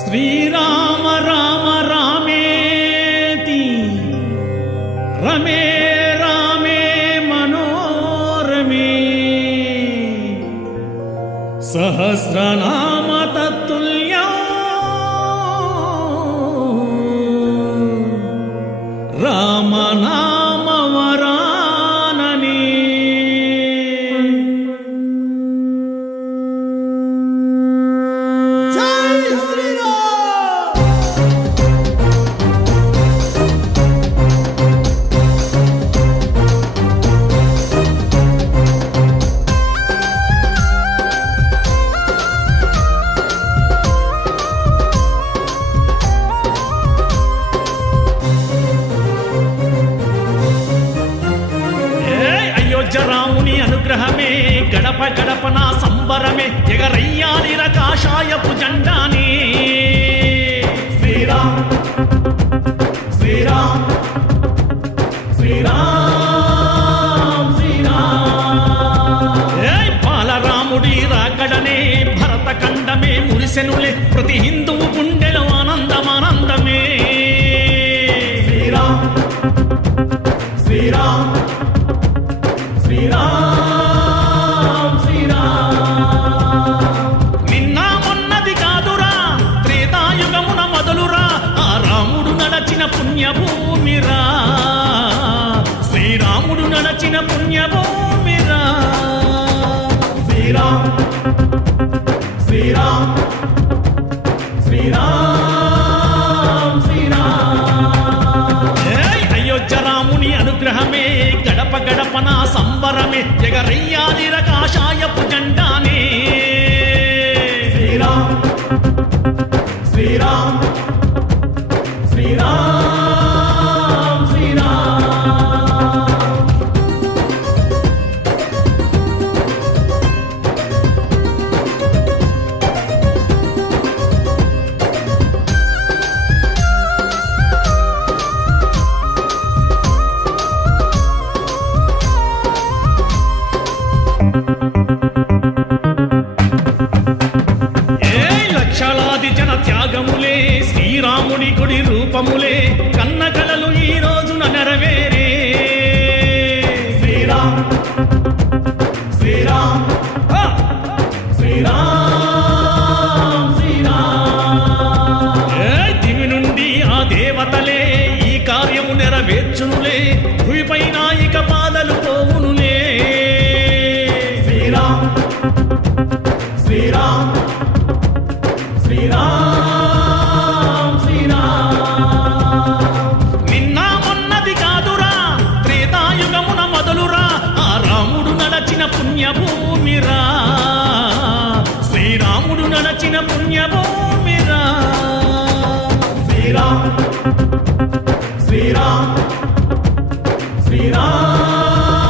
श्रीराम राम रामेति। रमे रामे मनोरमे। सहस्रना ఏయ్ అనుగ్రహమే గడప గడప నా సంబరమే ఎగరయ్యాలిర కాషాయపు జెండాని శ్రీరామ్ శ్రీరామ్ శ్రీరామ్ శ్రీరామ్. ఏయ్ రాకడనే భరతఖండమే మురిసెనులే ప్రతి హిందువు శ్రీరామ్ శ్రీరామ్ రాముడి కొడి రూపములే కన్న పుణ్యభూమిరా. శ్రీరామ్ శ్రీరామ్ శ్రీరామ్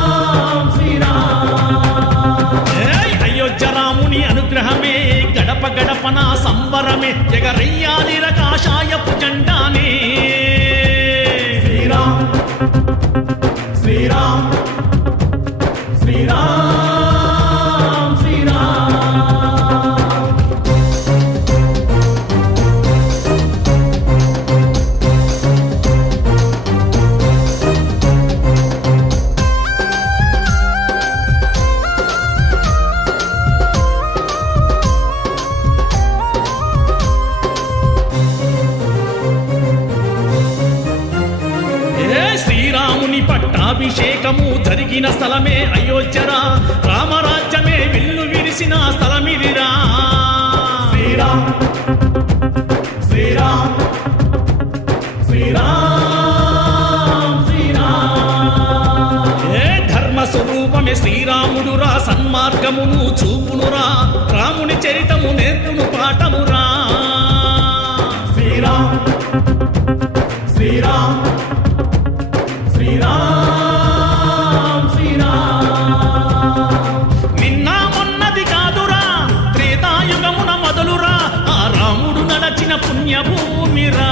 శ్రీరామ్. అయోధ్య రాముని అనుగ్రహమే గడప గడప సంబరమే ఎగరయ్యాలిర కాషాయపు జెండానే. శ్రీరామ్ శ్రీరామ్ జరిగిన స్థలమే అయోధ్యరా. రామరాజ్యమే విల్లు విరిసిన స్థలమిదిరా. శ్రీరామ్ శ్రీరామ్ శ్రీరామ్ శ్రీరామ్. ఏ ధర్మ స్వరూపమే శ్రీరాముడురా సన్మార్గమును చూ పుణ్యభూమిరా.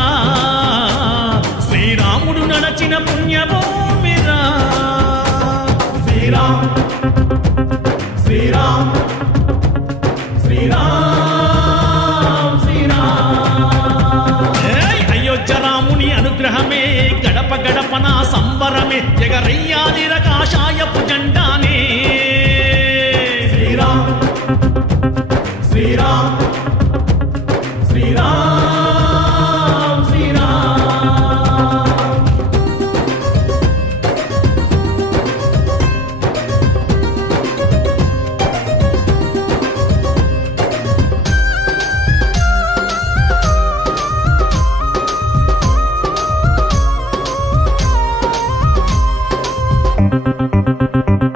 శ్రీరాముడు నడచిన పుణ్యభూమిరా. శ్రీరామ్ శ్రీరామ్ శ్రీరామ్ శ్రీరామ్. అయోధ్య రాముని అనుగ్రహమే గడప గడపన సంబరమే జగరయ్యా రకాషాయపు జండా ఏ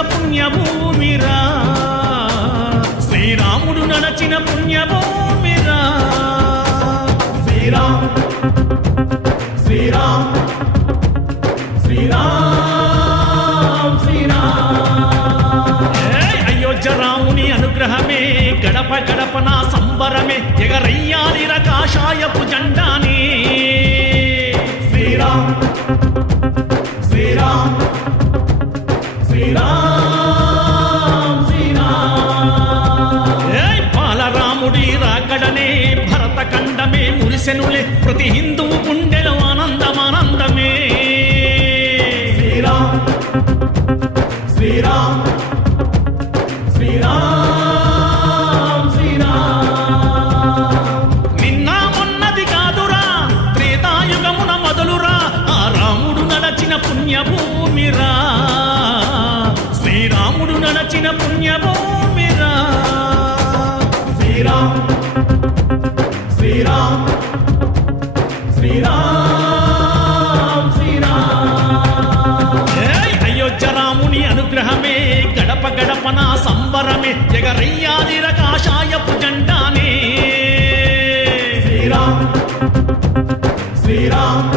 పుణ్యభూమిరా. శ్రీరాముడు నడచిన పుణ్యభూమిరా. శ్రీరామ్ శ్రీరామ్ శ్రీరామ్. గడపన సంబరమే ఎగరయ్యాలి కాషాయపు జెండానే. శ్రీరామ్ శ్రీరామ్ శ్రీరామ్ శ్రీరామ్. బాలరాముడి రాకడనే భరత మురిసెనులే ప్రతి హిందువు గుండెలో ఆనందమానందమే. శ్రీరామ్ శ్రీరామ్. పుణ్యభూమిరా. శ్రీరాముడు నడచిన పుణ్యభూమిరా. శ్రీరామ్ శ్రీరామ్ శ్రీరామ్ శ్రీరామ్. అయోధ్య రాముని అనుగ్రహమే గడప గడపన సంబరమే ఎగరయ్యాదిర కాషాయపు జెండానే శ్రీరామ్ శ్రీరామ్.